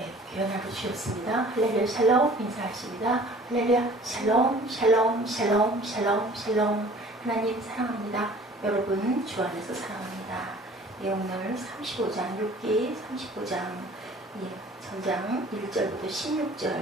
네, 귀한 하루 주셨습니다. 할렐루야 샬롬 인사하십니다. 할렐루야 샬롬 샬롬 샬롬 샬롬 샬롬. 하나님 사랑합니다. 여러분 주 안에서 사랑합니다. 예, 오늘 35장 6기 35장 전장 1절부터 16절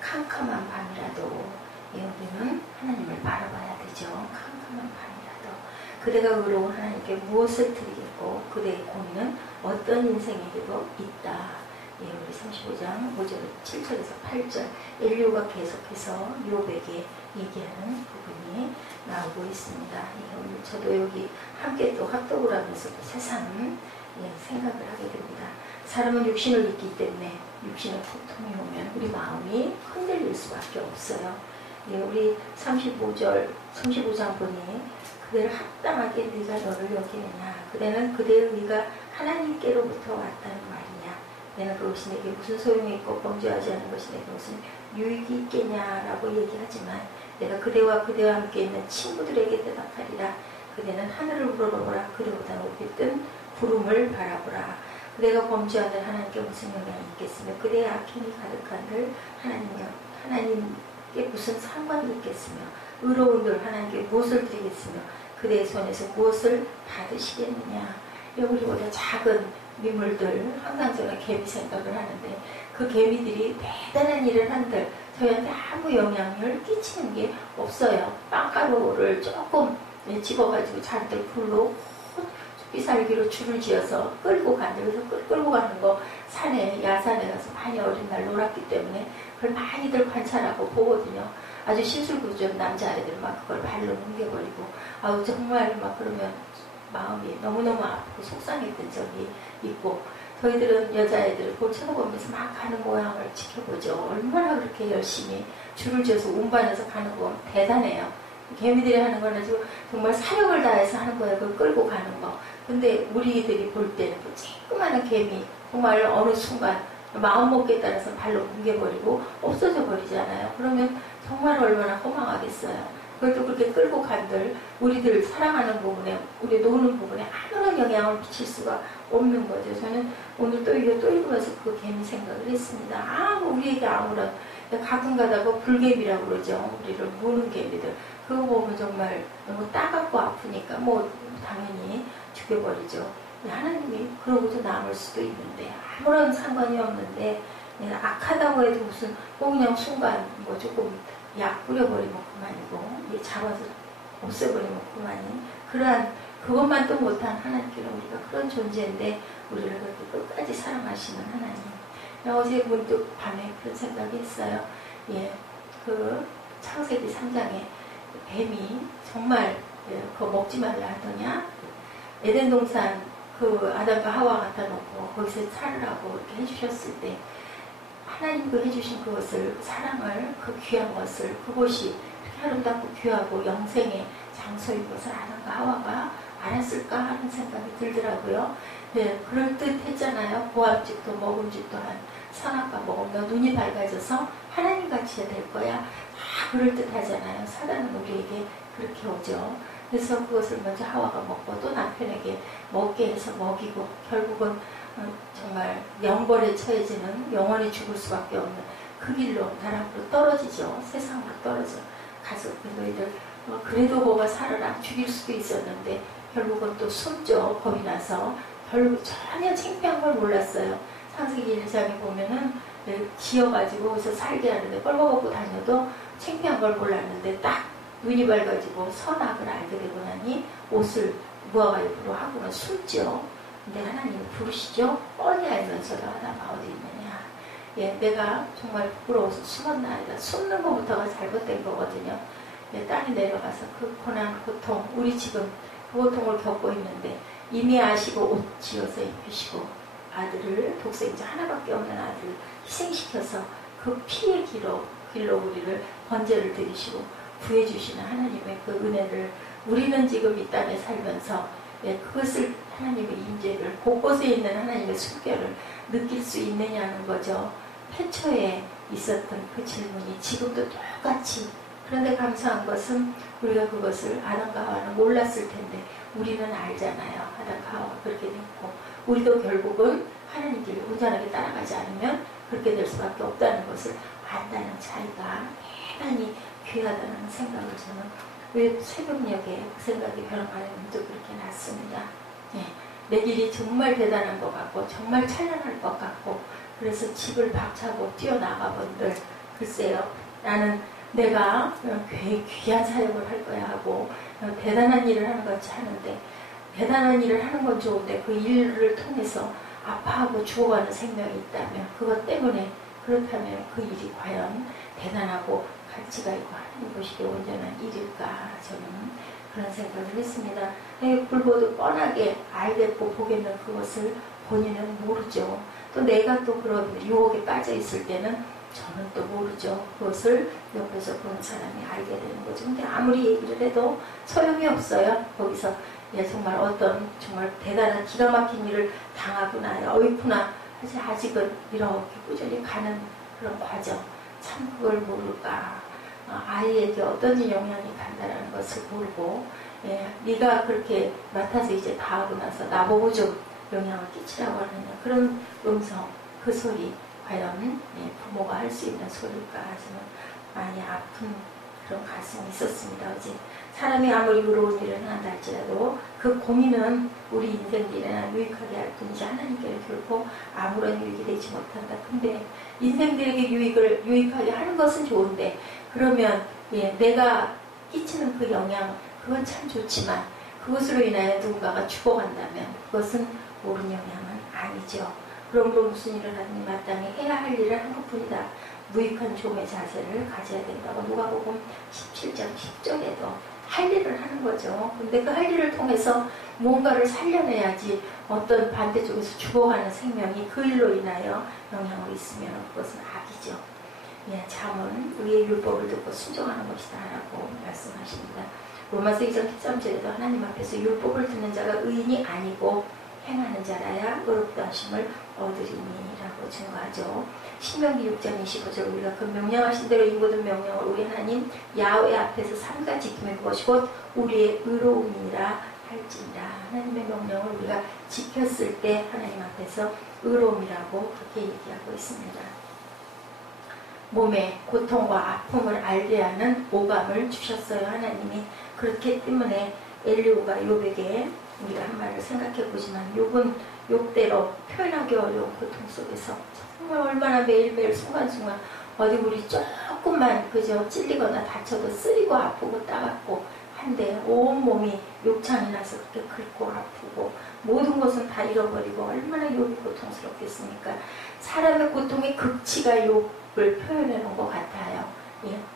캄캄한 밤이라도 우리는 하나님을 바라봐야 되죠. 캄캄한 밤이라도 그대가 의로운 하나님께 무엇을 드리겠고 그대의 고민은 어떤 인생의 길로 있다. 예, 우리 35장 5절, 7절에서 8절 엘리후가 계속해서 욥에게 얘기하는 부분이 나오고 있습니다. 예, 오늘 저도 여기 함께 또 합독을 하면서 새삼 생각을 하게 됩니다. 사람은 육신을 입기 때문에 육신의 고통이 오면 우리 마음이 흔들릴 수밖에 없어요. 예, 우리 35장 보니 그대를 합당하게 네가 너를 여기느냐. 그대는 그대의 의가 하나님께로부터 왔다는 말이냐. 내가 그것이 내게 무슨 소용이 있고 범죄하지 않은 것이 내게 무슨 유익이 있겠냐라고 얘기하지만 내가 그대와 함께 있는 친구들에게 대답하리라. 그대는 하늘을 우러러보라. 그대보다 높이 뜬 구름을 바라보라. 그대가 범죄하는 하나님께 무슨 영향이 있겠으며 그대의 악행이 가득한들 하나님께 무슨 상관이 있겠으며 의로운들 하나님께 무엇을 드리겠으며 그대의 손에서 무엇을 받으시겠느냐. 우리보다 작은 미물들, 항상 저는 개미 생각을 하는데 그 개미들이 대단한 일을 한들 저희한테 아무 영향을 끼치는 게 없어요. 빵가루를 조금 집어가지고 잔뜩 불로 삐살기로 줄을 지어서 끌고 간다. 그래서 끌고 가는 거 산에 야산에 가서 많이 어린 날 놀았기 때문에 그걸 많이들 관찰하고 보거든요. 아주 신술구전 남자아이들 막 그걸 발로 뭉개버리고 아우 정말 막 그러면 마음이 너무너무 아프고 속상했던 적이 있고 저희들은 여자애들 볼 쳐다보면서 막 가는 모양을 지켜보죠. 얼마나 그렇게 열심히 줄을 지어서 운반해서 가는 거 대단해요. 개미들이 하는 건 아주 정말 사력을 다해서 하는 거예요. 그걸 끌고 가는 거. 근데 우리들이 볼 때는 그 쬐끄마한 개미 정말 어느 순간 마음 먹기에 따라서 발로 뭉개버리고 없어져 버리잖아요. 그러면 정말 얼마나 허망하겠어요. 그걸 또 그렇게 끌고 간들 우리들 사랑하는 부분에 우리 노는 부분에 아무런 영향을 미칠 수가 없는 거죠. 저는 오늘 또 읽으면서 그 개미 생각을 했습니다. 우리에게 아무런 가끔 가다가 불개미라고 그러죠. 우리를 무는 개미들 그거 보면 정말 너무 따갑고 아프니까 뭐 당연히 죽여버리죠. 하나님이 그러고도 남을 수도 있는데 아무런 상관이 없는데 악하다고 해도 무슨 그냥 순간 뭐 조금 약 뿌려버리면 그만이고 잡아서 없애버리면 그만이 그러한 그것만 또 못한 하나님께는 우리가 그런 존재인데 우리를 그렇게 끝까지 사랑하시는 하나님. 어제 문득 밤에 그런 생각이 했어요. 그 창세기 3장에 뱀이 정말 그거 먹지 말라 하더냐. 에덴 동산 그 아담과 하와 갖다 놓고 거기서 살으라고 이렇게 해주셨을 때 하나님 그 해주신 그것을 사랑을 그 귀한 것을 그것이 그렇게 아름답고 귀하고 영생의 장소인 것을 아담과 하와가 알았을까 하는 생각이 들더라고요. 그럴듯했잖아요. 보암직도 먹음직도 한 선악과 먹으면 눈이 밝아져서 하나님같이 될 거야. 다 그럴듯하잖아요. 사단은 우리에게 그렇게 오죠. 그래서 그것을 먼저 하와가 먹고 또 남편에게 먹게 해서 먹이고 결국은 정말 영벌에 처해지는 영원히 죽을 수밖에 없는 그 길로 나락으로 떨어지죠. 세상으로 떨어져 가서 너희들 그래도 뭐가 살아라 죽일 수도 있었는데 결국은 또 숨죠. 겁이 나서 결국 전혀 창피한 걸 몰랐어요. 창세기 1장에 보면은 지어가지고 거기서 살게 하는데 뻘거벗고 다녀도 창피한 걸 몰랐는데 딱 눈이 밝아지고 선악을 알게 되고 나니 옷을 무화과 잎으로 하고는 숨죠. 근데 하나님이 부르시죠. 뻔히 알면서도 아담아 어디 있느냐. 내가 정말 부끄러워서 숨었나이다. 숨는 것부터가 잘못된 거거든요. 땅에 내려가서 그 고난 고통 우리 지금 그 고통을 겪고 있는데 이미 아시고 옷 지어서 입히시고 아들을 독생자 하나밖에 없는 아들을 희생시켜서 그 피의 길로 우리를 번제를 드리시고 구해주시는 하나님의 그 은혜를 우리는 지금 이 땅에 살면서 그것을 하나님의 인재를 곳곳에 있는 하나님의 숨결을 느낄 수 있느냐는 거죠. 태초에 있었던 그 질문이 지금도 똑같이. 그런데 감사한 것은 우리가 그것을 아담과 하와는 몰랐을 텐데 우리는 알잖아요. 아담과 하와가 그렇게 됐고 우리도 결국은 하나님 길을 온전하게 따라가지 않으면 그렇게 될 수밖에 없다는 것을 안다는 차이가 대단히 귀하다는 생각을 저는 왜 새벽녘에 그 생각이 변화하는 일도 그렇게 났습니다. 예, 내 길이 정말 대단한 것 같고 정말 찬란할 것 같고 그래서 집을 박차고 뛰어나가 본들 글쎄요 나는 내가 귀한 사역을 할 거야 하고 대단한 일을 하는 것 같이 하는데 대단한 일을 하는 건 좋은데 그 일을 통해서 아파하고 죽어가는 생명이 있다면 그것 때문에 그렇다면 그 일이 과연 대단하고 가치가 있고 하나님 보시기에 온전한 일일까 저는 그런 생각을 했습니다. 불보듯 뻔하게 알겠고 보겠는 그것을 본인은 모르죠. 또 내가 또 그런 유혹에 빠져 있을 때는 저는 또 모르죠. 그것을 옆에서 보는 사람이 알게 되는 거죠. 근데 아무리 얘기를 해도 소용이 없어요. 거기서 정말 어떤 정말 대단한 기가 막힌 일을 당하고 나야 어이구나 하지 아직은 이렇게 꾸준히 가는 그런 과정 참 그걸 모를까 아이에게 어떤 영향이 간다는 것을 모르고 네가 그렇게 맡아서 이제 다 하고 나서 나보고 좀 영향을 끼치라고 하느냐 그런 음성 그 소리 과연 부모가 할 수 있는 소리일까 하지만 많이 아픈 그런 가슴이 있었습니다. 어제 사람이 아무리 의로운 일을 한다 할지라도 그 고민은 우리 인생들에나 유익하게 할 뿐이지 하나님께는 결코 아무런 유익이 되지 못한다. 근데 인생들에게 유익하게 하는 것은 좋은데 그러면 내가 끼치는 그 영향 그건 참 좋지만 그것으로 인하여 누군가가 죽어간다면 그것은 옳은 영향은 아니죠. 그러므로 무슨 일을 하든지 마땅히 해야 할 일을 한 것뿐이다. 무익한 종의 자세를 가져야 된다고 누가복음 17장 10절에도 할 일을 하는 거죠. 근데 그 할 일을 통해서 무언가를 살려내야지 어떤 반대쪽에서 죽어가는 생명이 그 일로 인하여 영향을 있으면 그것은 악이죠. 잠언 의의 율법을 듣고 순종하는 것이다 라고 말씀하십니다. 로마서 2장 13절에도 하나님 앞에서 율법을 듣는 자가 의인이 아니고 행하는 자라야 의롭다 하심을 얻으리니라고 증거하죠. 신명기 6장 25절 우리가 그 명령하신 대로 이 모든 명령을 우리 하나님 야훼 앞에서 삼가 지키면 그것이 곧 우리의 의로움이라 할지니라. 하나님의 명령을 우리가 지켰을 때 하나님 앞에서 의로움이라고 그렇게 얘기하고 있습니다. 몸의 고통과 아픔을 알게 하는 오감을 주셨어요. 하나님이. 그렇기 때문에 엘리후가 욥에게 우리가 한 말을 생각해 보지만 욥은 욥대로 표현하기 어려운 고통 속에서 정말 얼마나 매일매일 순간순간 어디 우리 조금만 그저 찔리거나 다쳐도 쓰리고 아프고 따갑고 한데 온몸이 욕창이 나서 그렇게 긁고 아프고 모든 것은 다 잃어버리고 얼마나 욥이 고통스럽겠습니까? 사람의 고통의 극치가 욥을 표현해 놓은 것 같아요.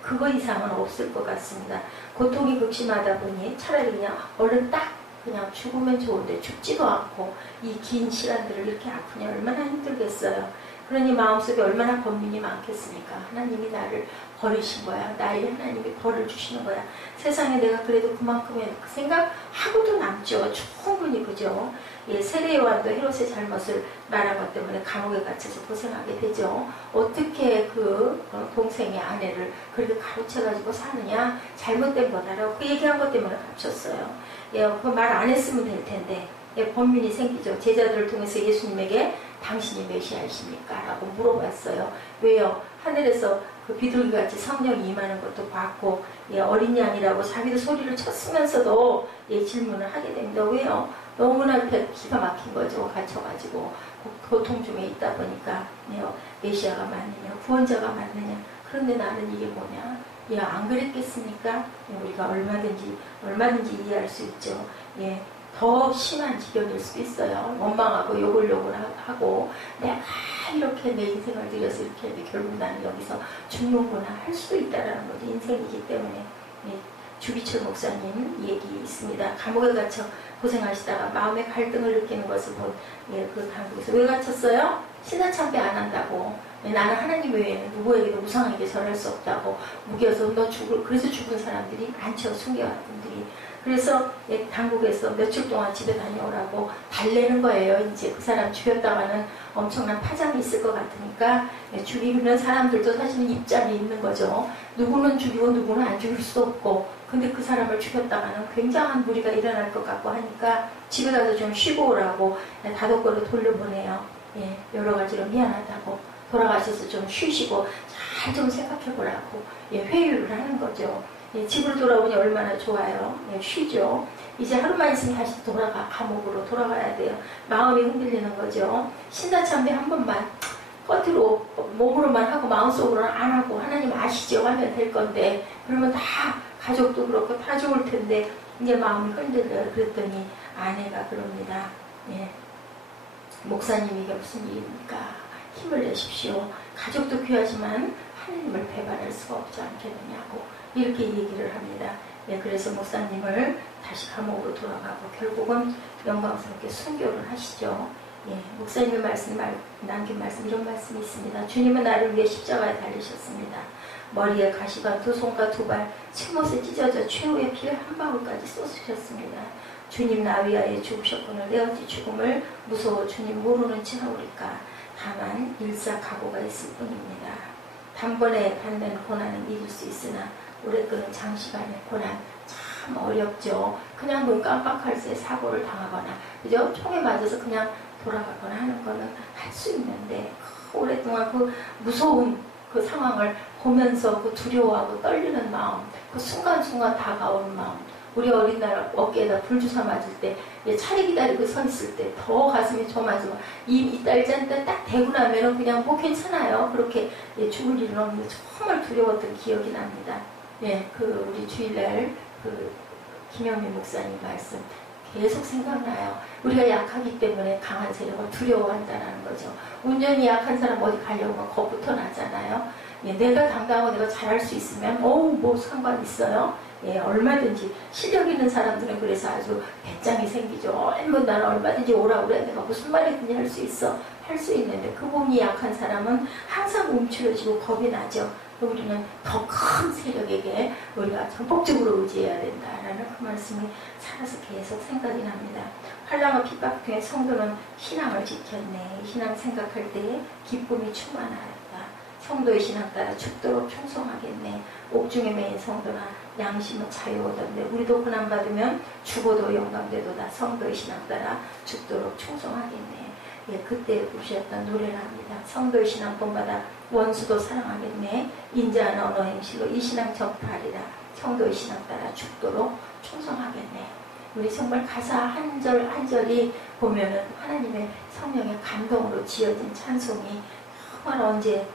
그거 이상은 없을 것 같습니다. 고통이 극심하다 보니 차라리 그냥 얼른 딱 그냥 죽으면 좋은데 죽지도 않고 이 긴 시간들을 이렇게 아프니 얼마나 힘들겠어요. 그러니 마음속에 얼마나 고민이 많겠습니까? 하나님이 나를 버리신 거야. 나에게 하나님이 벌을 주시는 거야. 세상에 내가 그래도 그만큼의 그 생각하고도 남죠. 충분히 그죠. 세례 요한도 헤롯의 잘못을 말한 것 때문에 감옥에 갇혀서 고생하게 되죠. 어떻게 그 동생의 아내를 그렇게 가로채가지고 사느냐. 잘못된 거다라고 그 얘기한 것 때문에 갇혔어요. 그 말 안 했으면 될 텐데 번민이 생기죠. 제자들을 통해서 예수님에게 당신이 메시아이십니까? 라고 물어봤어요. 왜요? 하늘에서 그 비둘기같이 성령이 임하는 것도 봤고 어린 양이라고 자기도 소리를 쳤으면서도 질문을 하게 됩니다. 왜요? 너무나 기가 막힌 거죠. 갇혀가지고 고통 중에 있다 보니까 메시아가 맞느냐 구원자가 맞느냐 그런데 나는 이게 뭐냐 안 그랬겠습니까? 우리가 얼마든지 이해할 수 있죠. 더 심한 지경일 수도 있어요. 원망하고 욕을 하고 내가 이렇게 내 인생을 들여서 이렇게 했는데 결국 나는 여기서 죽는구나 할 수도 있다라는 거죠. 인생이기 때문에. 주기철 목사님 얘기 있습니다. 감옥에 갇혀 고생하시다가 마음의 갈등을 느끼는 것을 본 그 당국에서 왜 갇혔어요? 신앙 참배 안 한다고. 나는 하나님 외에는 누구에게도 무상하게 절할 수 없다고 무기여서 그래서 죽은 사람들이 많죠. 순교한 분들이. 그래서 당국에서 며칠 동안 집에 다녀오라고 달래는 거예요. 이제 그 사람 죽였다가는 엄청난 파장이 있을 것 같으니까 죽이는 사람들도 사실은 입장이 있는 거죠. 누구는 죽이고 누구는 안 죽일 수도 없고 근데 그 사람을 죽였다가는 굉장한 무리가 일어날 것 같고 하니까 집에 가서 좀 쉬고 오라고 다독거려 돌려보내요. 예, 여러 가지로 미안하다고 돌아가셔서 좀 쉬시고 잘 좀 생각해 보라고 예, 회유를 하는 거죠. 예, 집으로 돌아오니 얼마나 좋아요. 예, 쉬죠. 이제 하루만 있으면 다시 감옥으로 돌아가야 돼요. 마음이 흔들리는 거죠. 신사참배 한 번만 겉으로 몸으로만 하고 마음속으로는 안 하고 하나님 아시죠 하면 될 건데 그러면 다 가족도 그렇고 다 좋을 텐데 이제 마음이 흔들려요. 그랬더니 아내가 그럽니다. 예. 목사님 이게 무슨 일입니까? 힘을 내십시오. 가족도 귀하지만 하나님을 배반할 수가 없지 않겠느냐고 이렇게 얘기를 합니다. 예, 그래서 목사님을 다시 감옥으로 돌아가고 결국은 영광스럽게 순교를 하시죠. 예, 목사님의 남긴 말씀 이런 말씀이 있습니다. 주님은 나를 위해 십자가에 달리셨습니다. 머리에 가시관 두 손과 두 발 침못에 찢어져 최후의 피를 한 방울까지 쏟으셨습니다. 주님 나 위하여 죽으셨거늘 내 어찌 죽음을 무서워 주님 모르는 체 하오리까. 다만 일사각오가 있을 뿐입니다. 단번에 받는 고난은 이길 수 있으나 오래 끄는 장시간의 고난 참 어렵죠. 그냥 눈 깜빡할 새 사고를 당하거나 그죠? 총에 맞아서 그냥 돌아가거나 하는 거는 할 수 있는데 오랫동안 그 무서운 그 상황을 보면서 그 두려워하고 떨리는 마음, 그 순간순간 다가오는 마음, 우리 어린 날 어깨에다 불주사 맞을 때 차례 기다리고 서 있을 때 더 가슴이 조마조마 이 딸짠 딱 대고 나면은 그냥 뭐 괜찮아요. 그렇게 죽을 일은 없는데 정말 두려웠던 기억이 납니다. 예, 그 우리 주일날 그 김영민 목사님 말씀 계속 생각나요. 우리가 약하기 때문에 강한 세력을 두려워한다는 거죠. 운전이 약한 사람 어디 가려고 겁부터 나잖아요. 예, 내가 당당하고 내가 잘할 수 있으면 뭐 상관 있어요. 예, 얼마든지 실력 있는 사람들은 그래서 아주 배짱이 생기죠. 나는 얼마든지 오라 그래. 내가 무슨 말이든지 할 수 있어. 할 수 있는데 그 몸이 약한 사람은 항상 움츠러지고 겁이 나죠. 우리는 더 큰 세력에게 우리가 전폭적으로 의지해야 된다라는 그 말씀이 살아서 계속 생각이 납니다. 환난과 핍박 중에 성도는 신앙을 지켰네. 신앙 생각할 때에 기쁨이 충만하였다. 성도의 신앙 따라 죽도록 충성하겠네. 옥중에 매인 성도나 양심은 자유하던데 우리도 고난받으면 죽어도 영광되도다. 성도의 신앙 따라 죽도록 충성하겠네. 예, 그때 부르셨던 노래를 합니다. 성도의 신앙 본받아 원수도 사랑하겠네. 인자한 언어 행실로 이 신앙 전파하리라. 성도의 신앙 따라 죽도록 충성하겠네. 우리 정말 가사 한 절 한 절이 보면은 하나님의 성령의 감동으로 지어진 찬송이 정말 언제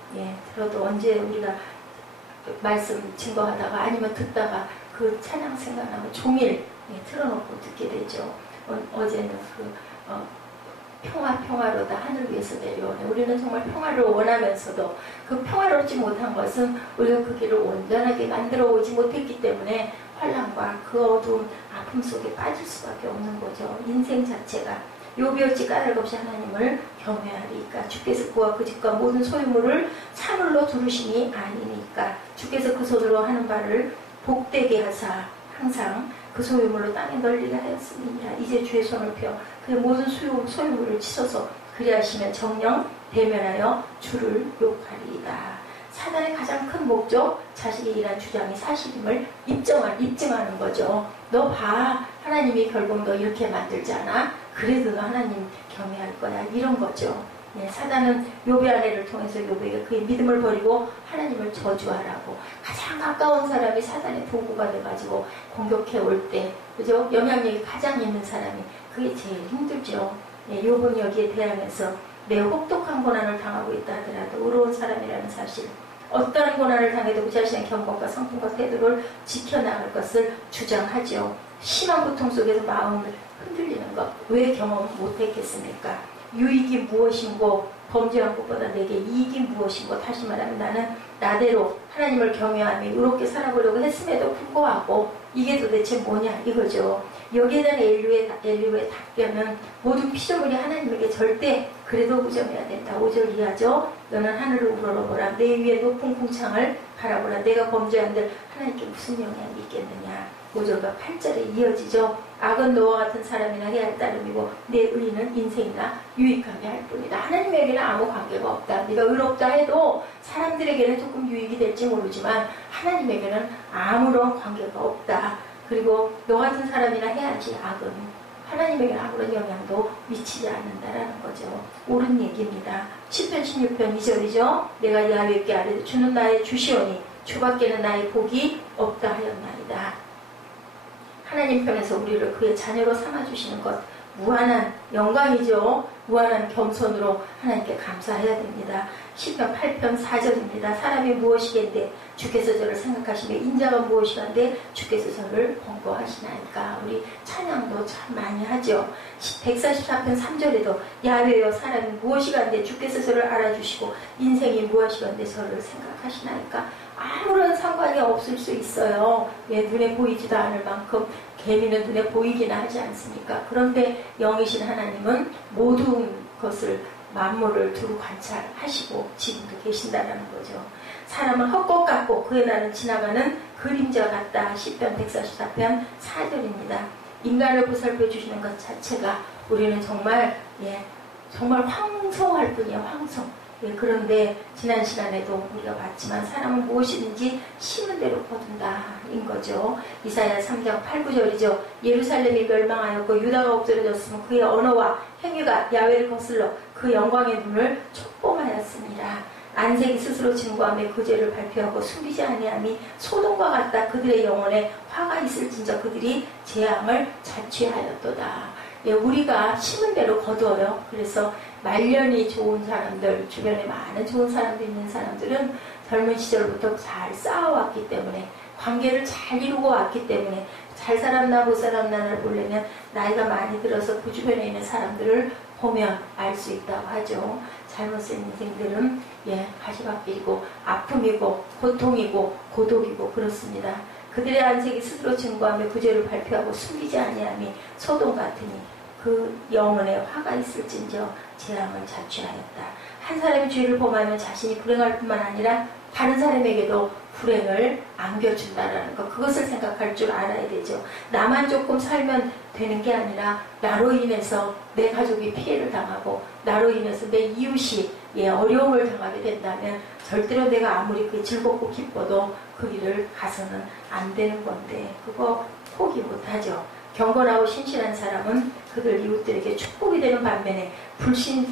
들어도 언제 우리가 말씀 증거하다가 아니면 듣다가 그 찬양 생각나면 종일 틀어놓고 듣게 되죠. 어제는 평화로다 하늘 위에서 내려오네. 우리는 정말 평화를 원하면서도 그 평화롭지 못한 것은 우리가 그 길을 온전하게 만들어 오지 못했기 때문에 환난과 그 어두운 아픔 속에 빠질 수밖에 없는 거죠. 인생 자체가 욥이 어찌 까닭 없이 하나님을 경외하리까. 주께서 그와 그 집과 모든 소유물을 사물로 두르시니 아니니까. 주께서 그 손으로 하는 바를 복되게 하사 항상 그 소유물로 땅에 널리게 하였습니다. 이제 주의 손을 펴 그의 모든 소유물을 치소서. 그리하시면 정령 대면하여 주를 욕하리이다. 사단의 가장 큰 목적, 자신이 일한 주장이 사실임을 입증하는 거죠. 너 봐, 하나님이 결국 너 이렇게 만들지 않아? 그래도 너 하나님 경외할 거야. 이런 거죠. 네, 사단은 욥의 아내를 통해서 욥에게 그의 믿음을 버리고 하나님을 저주하라고. 가장 가까운 사람이 사단의 도구가 돼가지고 공격해 올 때, 그죠? 영향력이 가장 있는 사람이 그게 제일 힘들죠. 네, 욥은 여기에 대항해서 매우 혹독한 고난을 당하고 있다 하더라도 의로운 사람이라는 사실, 어떠한 고난을 당해도 그 자신의 경건과 성품과 태도를 지켜나갈 것을 주장하죠. 심한 고통 속에서 마음을 흔들리는 것, 왜 경험 못했겠습니까? 유익이 무엇인고, 범죄한 것보다 내게 이익이 무엇인고. 다시 말하면 나는 나대로 하나님을 경외하며 의롭게 살아보려고 했음에도 불구하고 이게 도대체 뭐냐 이거죠. 여기에 대한 엘리후의 답변은 모든 피조물이 하나님에게 절대 그래도 무정해야 된다. 5절 이하죠. 너는 하늘을 우러러보라. 내 위에 높은 궁창을 바라보라. 내가 범죄한들 하나님께 무슨 영향이 있겠느냐. 5절과 8절에 이어지죠. 악은 너와 같은 사람이나 해야 할 따름이고 내 의는 인생이나 유익하게 할 뿐이다. 하나님에게는 아무 관계가 없다. 네가 의롭다 해도 사람들에게는 조금 유익이 될지 모르지만 하나님에게는 아무런 관계가 없다. 그리고 너 같은 사람이나 해야지 악은. 하나님에게 아무런 영향도 미치지 않는다라는 거죠. 옳은 얘기입니다. 시편 16편 2절이죠. 내가 야훼께 아뢰되 주는 나의 주시오니 주밖에는 나의 복이 없다 하였나이다. 하나님 편에서 우리를 그의 자녀로 삼아주시는 것 무한한 영광이죠. 무한한 겸손으로 하나님께 감사해야 됩니다. 시편 8편 4절입니다. 사람이 무엇이겠는데 주께서 저를 생각하시며 인자가 무엇이간데 주께서 저를 권고하시나이까. 우리 찬양도 참 많이 하죠. 144편 3절에도 야훼여 사람이 무엇이간데 주께서 저를 알아주시고 인생이 무엇이간데 저를 생각하시나이까. 아무런 상관이 없을 수 있어요. 왜 눈에 보이지도 않을 만큼 개미는 눈에 보이기나 하지 않습니까? 그런데 영이신 하나님은 모든 것을 만물을 두루 관찰하시고 지금도 계신다는 거죠. 사람은 헛것 같고 그의 날은 지나가는 그림자 같다. 시편 144편 4절입니다. 인간을 보살펴 주시는 것 자체가 우리는 정말 정말 황송할 뿐이에요. 황송. 그런데 지난 시간에도 우리가 봤지만 사람은 무엇이든지 심은 대로 거둔다 인 거죠. 이사야 3장 8, 9절이죠. 예루살렘이 멸망하였고 유다가 엎드러졌으면 그의 언어와 행위가 야훼를 거슬러 그 영광의 눈을 촉봉하였습니다. 안색이 스스로 증거하며 그 죄를 발표하고 숨기지 아니함이 소돔과 같다. 그들의 영혼에 화가 있을진저 그들이 재앙을 자취하였도다. 우리가 심은 대로 거두어요. 그래서 말년이 좋은 사람들, 주변에 많은 좋은 사람들 있는 사람들은 젊은 시절부터 잘 쌓아왔기 때문에, 관계를 잘 이루고 왔기 때문에, 잘 살았나 못 살았나를 보려면 나이가 많이 들어서 그 주변에 있는 사람들을 보면 알 수 있다고 하죠. 잘못 쓴 인생들은 가시밭길이고 아픔이고 고통이고 고독이고 그렇습니다. 그들의 안색이 스스로 증거하며 그 죄를 발표하고 숨기지 아니함이 소돔 같으니 그 영혼에 화가 있을진저 재앙을 자취하였다. 한 사람이 죄를 범하면 자신이 불행할 뿐만 아니라 다른 사람에게도 불행을 안겨준다라는 것, 그것을 생각할 줄 알아야 되죠. 나만 조금 살면 되는 게 아니라 나로 인해서 내 가족이 피해를 당하고 나로 인해서 내 이웃이 어려움을 당하게 된다면 절대로 내가 아무리 즐겁고 기뻐도 그 길을 가서는 안 되는 건데 그거 포기 못하죠. 경건하고 신실한 사람은 그들 이웃들에게 축복이 되는 반면에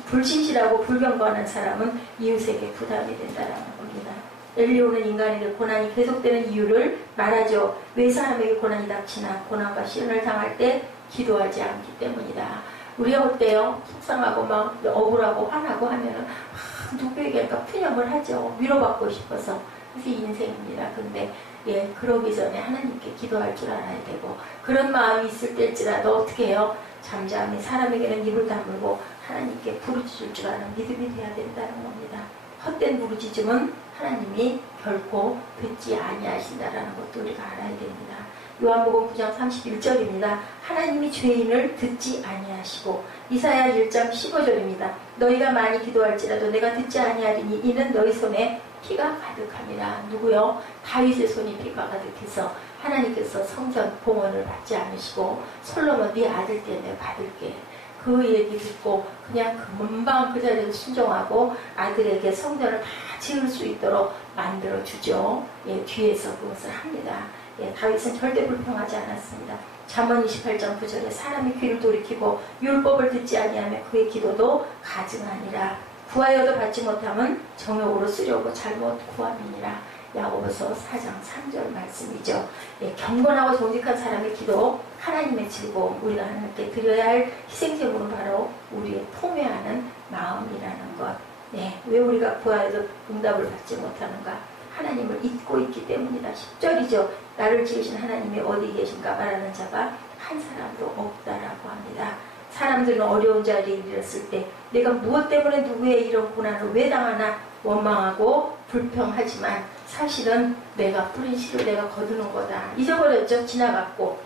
불신실하고 불경건한 사람은 이웃에게 부담이 된다는 겁니다. 엘리오는 인간에게 고난이 계속되는 이유를 말하죠. 왜 사람에게 고난이 닥치나 고난과 시련을 당할 때 기도하지 않기 때문이다. 우리가 어때요? 속상하고 막 억울하고 화나고 하면은 누구에게 푸념을 하죠. 위로받고 싶어서. 그래서 인생입니다. 근데 그러기 전에 하나님께 기도할 줄 알아야 되고, 그런 마음이 있을 때일지라도 어떻게 해요? 잠잠히 사람에게는 입을 다물고 하나님께 부르짖을 줄 아는 믿음이 돼야 된다는 겁니다. 헛된 부르짖음은 하나님이 결코 듣지 아니하신다라는 것도 우리가 알아야 됩니다. 요한복음 9장 31절입니다. 하나님이 죄인을 듣지 아니하시고, 이사야 1장 15절입니다. 너희가 많이 기도할지라도 내가 듣지 아니하리니 이는 너희 손에 피가 가득함이라. 누구요? 다윗의 손이 피가 가득해서 하나님께서 성전 봉헌을 받지 않으시고 솔로몬 네 아들 때문에 받을게. 그 얘기 듣고 그냥 금방 그 자리에서 순종하고 아들에게 성전을 다 지을 수 있도록 만들어주죠. 뒤에서 그것을 합니다. 다윗은 절대 불평하지 않았습니다. 잠언 28장 9절에 사람이 귀를 돌이키고 율법을 듣지 아니하면 그의 기도도 가증하니라. 구하여도 받지 못하면 정욕으로 쓰려고 잘못 구함이니라. 야고보서 4장 3절 말씀이죠. 경건하고 정직한 사람의 기도, 하나님의 즐거움, 우리가 하나님께 드려야 할 희생제물은 바로 우리의 포매하는 마음이라는 것. 왜 우리가 구하여도 응답을 받지 못하는가? 하나님을 잊고 있기 때문이다. 10절이죠. 나를 지으신 하나님이 어디 계신가 말하는 자가 한 사람도 없다라고 합니다. 사람들은 어려운 자리에 이르렀을 때 내가 무엇 때문에 누구의 이런 고난을 왜 당하나 원망하고 불평하지만 사실은 내가 뿌린 씨를 내가 거두는 거다. 잊어버렸죠. 지나갔고.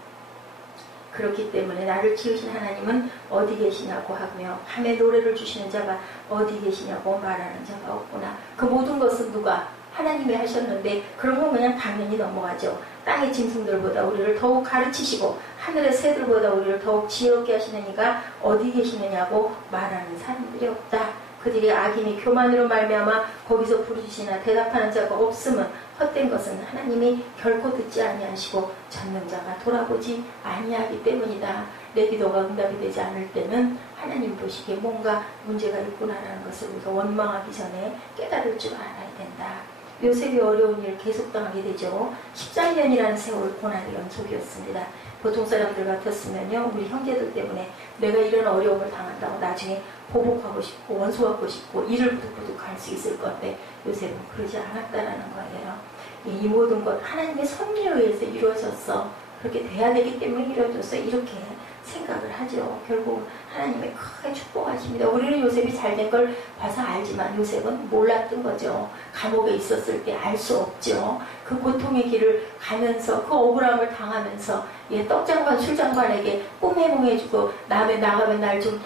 그렇기 때문에 나를 지으신 하나님은 어디 계시냐고 하며 밤에 노래를 주시는 자가 어디 계시냐고 말하는 자가 없구나. 그 모든 것은 누가? 하나님이 하셨는데 그런 건 그냥 당연히 넘어가죠. 땅의 짐승들보다 우리를 더욱 가르치시고 하늘의 새들보다 우리를 더욱 지혜롭게 하시는 이가 어디 계시느냐고 말하는 사람들이 없다. 그들이 악인이 교만으로 말미암아 거기서 부르짖으나 대답하는 자가 없음은 헛된 것은 하나님이 결코 듣지 아니하시고 전능자가 돌아보지 아니하기 때문이다. 내 기도가 응답이 되지 않을 때는 하나님 보시기에 뭔가 문제가 있구나라는 것을 우리가 원망하기 전에 깨달을 줄 알아야 된다. 요셉이 어려운 일을 계속 당하게 되죠. 14년이라는 세월 고난의 연속이었습니다. 보통 사람들 같았으면요, 우리 형제들 때문에 내가 이런 어려움을 당한다고 나중에 보복하고 싶고 원수하고 싶고 이를 부득부득 할 수 있을 건데 요셉은 그러지 않았다라는 거예요. 이 모든 것 하나님의 섭리에 의해서 이루어졌어. 그렇게 돼야 되기 때문에 이루어졌어. 이렇게 생각을 하죠. 결국 하나님의 크게 축복하십니다. 우리는 요셉이 잘된 걸 봐서 알지만 요셉은 몰랐던 거죠. 감옥에 있었을 때 알 수 없죠. 그 고통의 길을 가면서 그 억울함을 당하면서 떡장관 술장관에게 꿈해몽해주고 남에 나가면 날 좀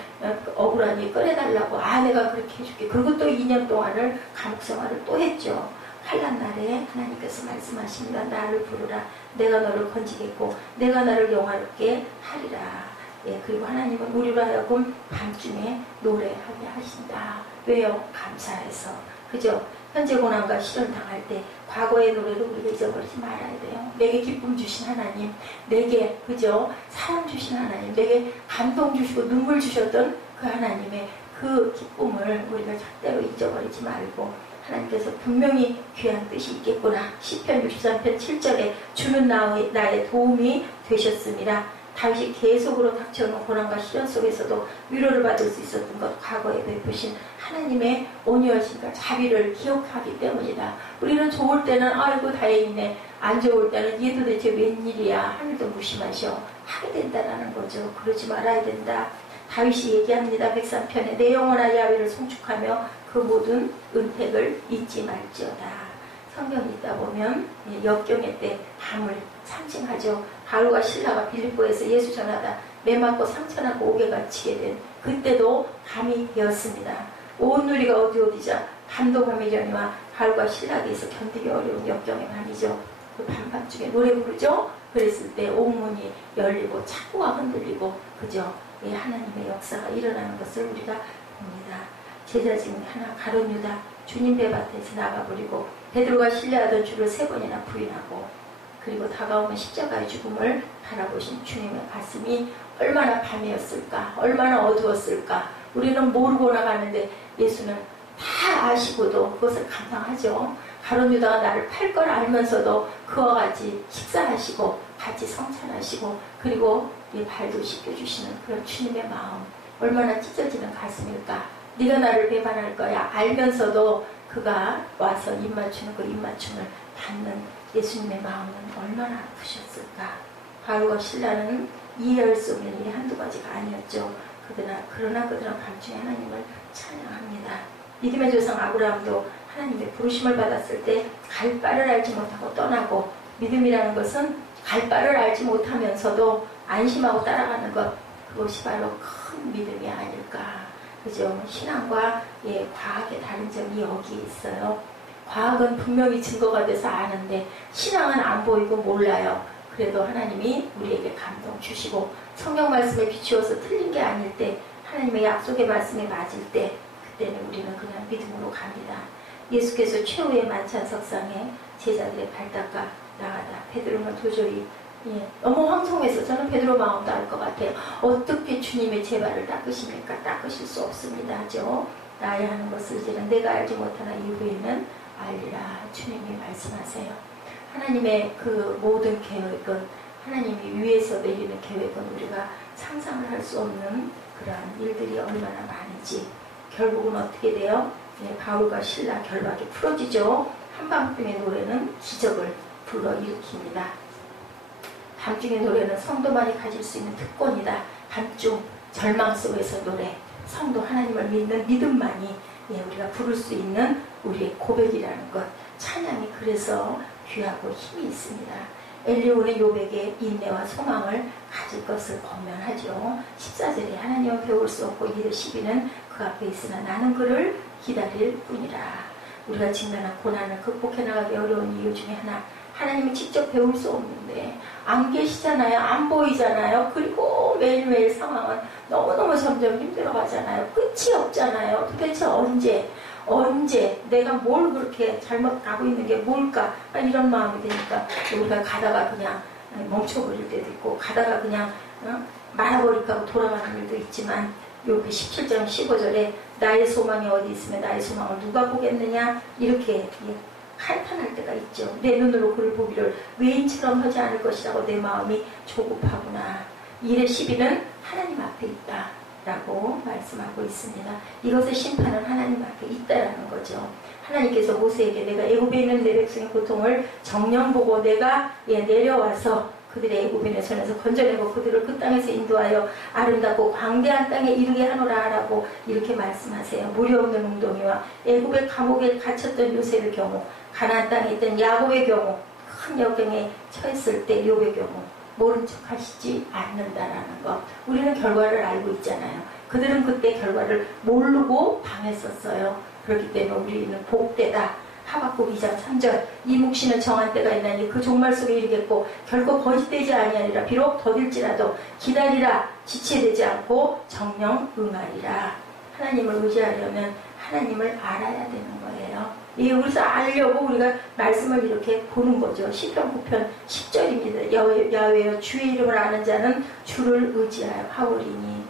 억울한 일 꺼내달라고 내가 그렇게 해줄게. 그리고 또 2년 동안을 감옥 생활을 또 했죠. 환난 날에 하나님께서 말씀하십니다. 나를 부르라. 내가 너를 건지겠고 내가 나를 영화롭게 하리라. 그리고 하나님은 우리로 하여금 밤중에 노래하게 하신다. 왜요? 감사해서. 그죠? 현재 고난과 시련 당할 때 과거의 노래를 우리가 잊어버리지 말아야 돼요. 내게 기쁨 주신 하나님, 내게 그죠? 사랑 주신 하나님, 내게 감동 주시고 눈물 주셨던 그 하나님의 그 기쁨을 우리가 절대로 잊어버리지 말고 하나님께서 분명히 귀한 뜻이 있겠구나. 시편 63편 7절에 주는 나의 도움이 되셨습니다. 다윗이 계속으로 닥쳐오는 고난과 시련 속에서도 위로를 받을 수 있었던 것, 과거에 베푸신 하나님의 온유하신가 자비를 기억하기 때문이다. 우리는 좋을 때는 아이고 다행이네, 안 좋을 때는 얘 도대체 웬일이야, 하늘도 무심하셔 하게 된다라는 거죠. 그러지 말아야 된다. 다윗이 얘기합니다. 103편에 내 영혼아 야훼를 송축하며 그 모든 은택을 잊지 말지어다. 성경이 있다 보면 역경의 때 밤을 상징하죠. 바울과 실라가 빌립보에서 예수 전하다 매 맞고 상처나고 옥에 갇히게 된 그때도 밤이 되었습니다. 온 누리가 어디자 밤도 밤이려니와 바울과 실라에서 견디기 어려운 역경의 밤이죠. 그 밤밤중에 노래 부르죠. 그랬을 때 옥문이 열리고 창고가 흔들리고 그죠. 하나님의 역사가 일어나는 것을 우리가 봅니다. 제자 중에 하나 가룟 유다 주님 배밭에서 나가버리고 베드로가 신뢰하던 주를 3번이나 부인하고 그리고 다가오는 십자가의 죽음을 바라보신 주님의 가슴이 얼마나 밤이었을까, 얼마나 어두웠을까. 우리는 모르고 나가는데 예수는 다 아시고도 그것을 감당하죠. 가룟 유다가 나를 팔 걸 알면서도 그와 같이 식사하시고 같이 성찬하시고 그리고 이 발도 씻겨주시는 그런 주님의 마음, 얼마나 찢어지는 가슴일까. 네가 나를 배반할 거야 알면서도 그가 와서 입맞추는 그 입맞춤을 받는 예수님의 마음은 얼마나 아프셨을까. 바울과 실라는 이해할 수 없는 일이 한두 가지가 아니었죠. 그러나 그들은 밤중에 하나님을 찬양합니다. 믿음의 조상 아브라함도 하나님의 부르심을 받았을 때 갈 바를 알지 못하고 떠나고, 믿음이라는 것은 갈 바를 알지 못하면서도 안심하고 따라가는 것, 그것이 바로 큰 믿음이 아닐까. 그죠? 신앙과 과학의 다른 점이 여기 있어요. 과학은 분명히 증거가 돼서 아는데 신앙은 안 보이고 몰라요. 그래도 하나님이 우리에게 감동 주시고 성경 말씀에 비추어서 틀린 게 아닐 때, 하나님의 약속의 말씀에 맞을 때, 그때는 우리는 그냥 믿음으로 갑니다. 예수께서 최후의 만찬석상에 제자들의 발 닦아 나가다 베드로는 도저히 너무 황송해서, 저는 베드로 마음도 알 것 같아요. 어떻게 주님의 제 발을 닦으십니까? 닦으실 수 없습니다 하죠. 나야 하는 것을 이제는 내가 알지 못하나 이후에는 알리라 주님이 말씀하세요. 하나님의 그 모든 계획은, 하나님이 위에서 내리는 계획은 우리가 상상을 할 수 없는 그러한 일들이 얼마나 많은지, 결국은 어떻게 돼요? 바울과 실라 결박이 풀어지죠. 한밤중의 노래는 기적을 불러일으킵니다. 밤중의 노래는 성도만이 가질 수 있는 특권이다. 밤중 절망 속에서 노래, 성도 하나님을 믿는 믿음만이 우리가 부를 수 있는 우리의 고백이라는 것, 찬양이 그래서 귀하고 힘이 있습니다. 엘리오는 요백의 인내와 소망을 가질 것을 권면하죠. 14절에 하나님은 배울 수 없고 이를 시비는 그 앞에 있으나 나는 그를 기다릴 뿐이라. 우리가 직면한 고난을 극복해 나가기 어려운 이유 중에 하나, 하나님이 직접 배울 수 없는데 안 계시잖아요. 안 보이잖아요. 그리고 매일매일 상황은 너무너무 점점 힘들어가잖아요. 끝이 없잖아요. 도대체 언제 내가 뭘 그렇게 잘못 가고 있는 게 뭘까? 이런 마음이 드니까 우리가 가다가 그냥 멈춰버릴 때도 있고 가다가 그냥 말아버릴까 하고 돌아가는 일도 있지만 여기 17장 15절에 나의 소망이 어디 있으면 나의 소망을 누가 보겠느냐 이렇게 한탄할 때가 있죠. 내 눈으로 그를 보기를 외인처럼 하지 않을 것이라고 내 마음이 조급하구나. 일의 시비는 하나님 앞에 있다 라고 말씀하고 있습니다. 이것의 심판은 하나님 앞에 있다라는 거죠. 하나님께서 모세에게 내가 애굽에 있는 내 백성의 고통을 정녕 보고 내가 내려와서 그들의 애굽인의 손에서 건져내고 그들을 그 땅에서 인도하여 아름답고 광대한 땅에 이르게 하노라 라고 이렇게 말씀하세요. 무리 없는 웅덩이와 애굽의 감옥에 갇혔던 요셉의 경우, 가나안 땅에 있던 야곱의 경우, 큰 역경에 처했을 때 욥의 경우 모른 척 하시지 않는다라는 것. 우리는 결과를 알고 있잖아요. 그들은 그때 결과를 모르고 당했었어요. 그렇기 때문에 우리는 복되다. 하박국 2장 3절 이 묵시는 정한 때가 있나니 그 종말 속에 이르겠고 결코 거짓되지 아니하리라. 비록 더딜지라도 기다리라. 지체되지 않고 정령 응하리라. 하나님을 의지하려면 하나님을 알아야 되는 거예요. 그래서 알려고 우리가 말씀을 이렇게 보는 거죠. 시편 9편 10절입니다. 야훼여 주의 이름을 아는 자는 주를 의지하여 하오리니.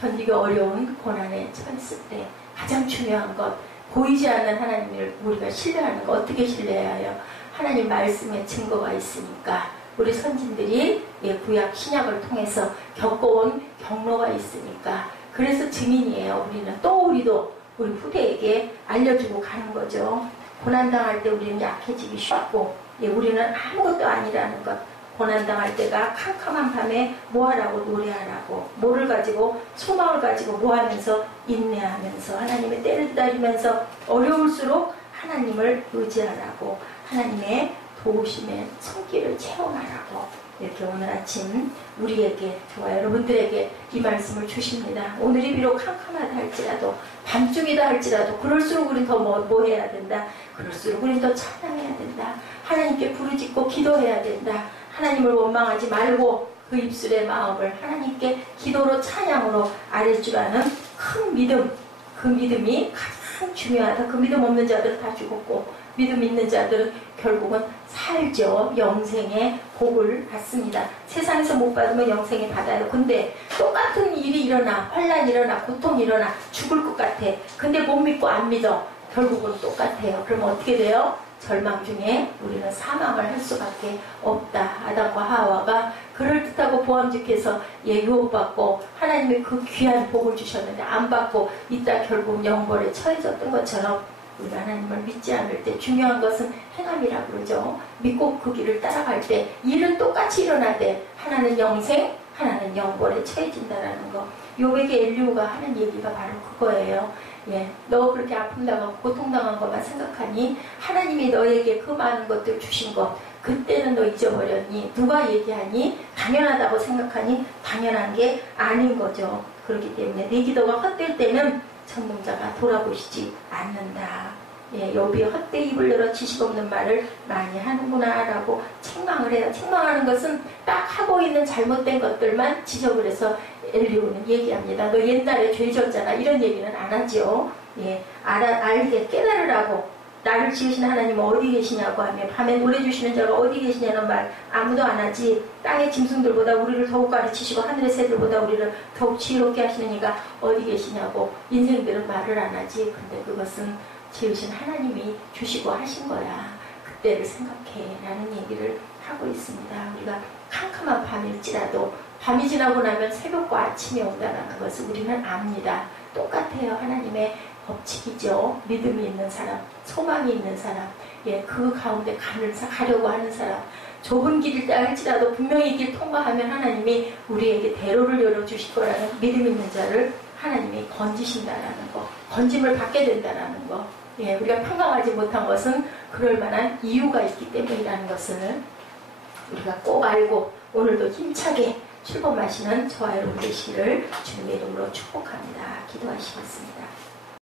견디기 어려운 고난에 처했을 때 가장 중요한 것, 보이지 않는 하나님을 우리가 신뢰하는 거. 어떻게 신뢰해야 해요? 하나님 말씀에 증거가 있으니까. 우리 선진들이 구약 신약을 통해서 겪어온 경로가 있으니까. 그래서 증인이에요. 우리도 우리 후대에게 알려주고 가는 거죠. 고난당할 때 우리는 약해지기 쉽고 우리는 아무것도 아니라는 것. 고난당할 때가 캄캄한 밤에 뭐하라고 노래하라고, 뭐를 가지고 소망을 가지고 뭐하면서 인내하면서 하나님의 때를 기다리면서 어려울수록 하나님을 의지하라고, 하나님의 도우심의 손길을 체험하라고 이렇게 오늘 아침 우리에게, 저와 여러분들에게 이 말씀을 주십니다. 오늘이 비록 캄캄하다 할지라도, 밤중이다 할지라도 그럴수록 우린 더 뭐 해야 된다? 그럴수록 우린 더 찬양해야 된다. 하나님께 부르짖고 기도해야 된다. 하나님을 원망하지 말고 그 입술의 마음을 하나님께 기도로 찬양으로 아릴 줄 아는 큰 믿음, 그 믿음이 가장 중요하다. 그 믿음 없는 자들은 다 죽었고 믿음 있는 자들은 결국은 살죠. 영생의 복을 받습니다. 세상에서 못 받으면 영생에 받아요. 근데 똑같은 일이 일어나, 환난이 일어나, 고통이 일어나, 죽을 것 같아. 근데 못 믿고 안 믿어. 결국은 똑같아요. 그럼 어떻게 돼요? 절망 중에 우리는 사망을 할 수밖에 없다. 아담과 하와가 그럴듯하고 보암직해서 유혹받고 하나님의 그 귀한 복을 주셨는데 안 받고 이따 결국 영벌에 처해졌던 것처럼 우리가 하나님을 믿지 않을 때 중요한 것은 행함이라 그러죠. 믿고 그 길을 따라갈 때 일은 똑같이 일어나되 하나는 영생, 하나는 영벌에 처해진다라는 거. 욥에게 엘리후가 하는 얘기가 바로 그거예요. 너 그렇게 아픔 당하고 고통 당한 것만 생각하니 하나님이 너에게 그 많은 것들 주신 것 그때는 너 잊어버렸니? 누가 얘기하니? 당연하다고 생각하니? 당연한 게 아닌 거죠. 그렇기 때문에 네 기도가 헛될 때는 전능자가 돌아보시지 않는다. 욥이 헛되이 입을 열어 지식 없는 말을 많이 하는구나 라고 책망을 해요. 책망하는 것은 딱 하고 있는 잘못된 것들만 지적을 해서 엘리후는 얘기합니다. 너 옛날에 죄 졌잖아. 이런 얘기는 안 하죠. 알게 깨달으라고. 나를 지으신 하나님은 어디 계시냐고 하며 밤에 노래주시는 자가 어디 계시냐는 말 아무도 안 하지. 땅의 짐승들보다 우리를 더욱 가르치시고 하늘의 새들보다 우리를 더욱 지혜롭게 하시는 이가 어디 계시냐고 인생들은 말을 안 하지. 근데 그것은 지으신 하나님이 주시고 하신 거야. 그때를 생각해 라는 얘기를 하고 있습니다. 우리가 캄캄한 밤일지라도 밤이 지나고 나면 새벽과 아침이 온다는 것을 우리는 압니다. 똑같아요. 하나님의 법칙이죠. 믿음이 있는 사람, 소망이 있는 사람, 그 가운데 가려고 하는 사람, 좁은 길이다 할지라도 분명히 이 길 통과하면 하나님이 우리에게 대로를 열어주실 거라는 믿음 있는 자를 하나님이 건지신다라는 거, 건짐을 받게 된다라는 거. 우리가 평강하지 못한 것은 그럴 만한 이유가 있기 때문이라는 것을 우리가 꼭 알고 오늘도 힘차게 출범하시는 저와 여러분 되시기를 주님의 이름으로 축복합니다. 기도하시겠습니다.